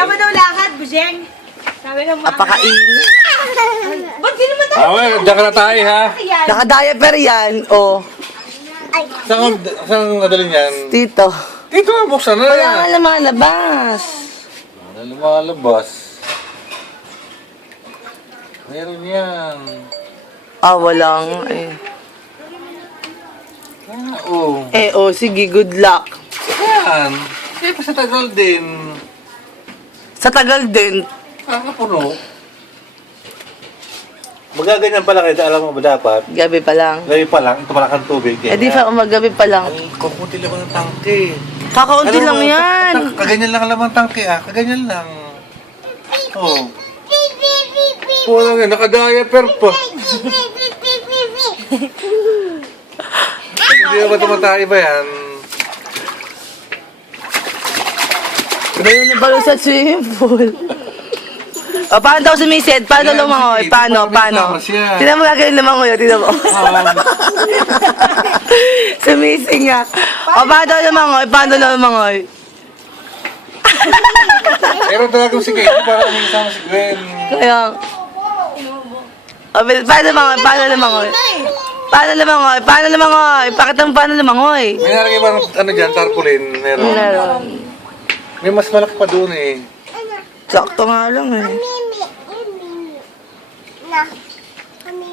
Sama daw lakad, Bujeng. Sabi ng mga... Apakainit. Ba't di naman tayo? Diyan ka na tayo, ha? Yan. Naka-diaper yan. Oh, Saan nadalhin yan? tito. Dito nga, buksan na. Wala nga lumalabas. Wala lumalabas. Meron yan. Ah, wala nga eh. Oo. Oh, sige, good luck. Yan. Siyempre sa tagal din. Sa tagal din. Kakapuno. Magaganyan pala kayo, alam mo ba dapat? Gabi pa lang. Ngayon pa lang, ito pala kang tubig. Eh di pa, umagabi pa lang. Ay, kukunti lang ng tangke. Kakaunti Alam lang mo, yan. Kaganyan lang alam ang tangke, kaganyan lang. Oh. Wala nga, naka-diaper pa. Hindi na ba tumatay ba yan? Ngayon na balo sa swimming pool. O, paano daw sumisid? Paano Yan, lumangoy? sige, Paano? parang Paano? may siya. Tignan mo gagawin lumangoy. Tignan mo. Sumising nga. O, paano daw lumangoy? Paano lumangoy? Pero talagang si Kate, para umisama si Gwen. Kaya... O, paano lumangoy? Paano lumangoy? Paano lumangoy? Paano lumangoy? Pakita mo paano lumangoy. May nalagay ba ng ano dyan, tarpaulin? Meron. Meron. May mas malaki pa doon eh. Sakto nga lang eh.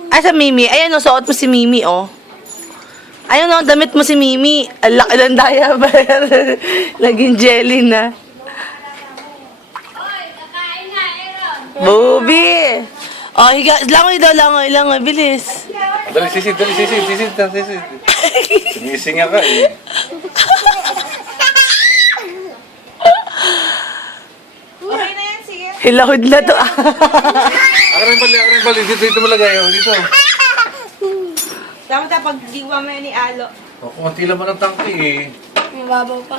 Ay, sa Mimi. Ayan o, suot mo si Mimi, oh. Ayun o, damit mo si Mimi. Ang laki ng diaper. Naging jelly na. Bobby! Oh, higa. Langoy daw, langoy, langoy. Bilis. Dali, sisid. Sinising ka eh. Okay na yan, sige. Hilahod na to. Akarin bali. Dito mo lagay, oh, dito. Dapat pag giwa mo yan ni Alo. Oh, kumunti lang mo ng tangke eh. May babaw pa.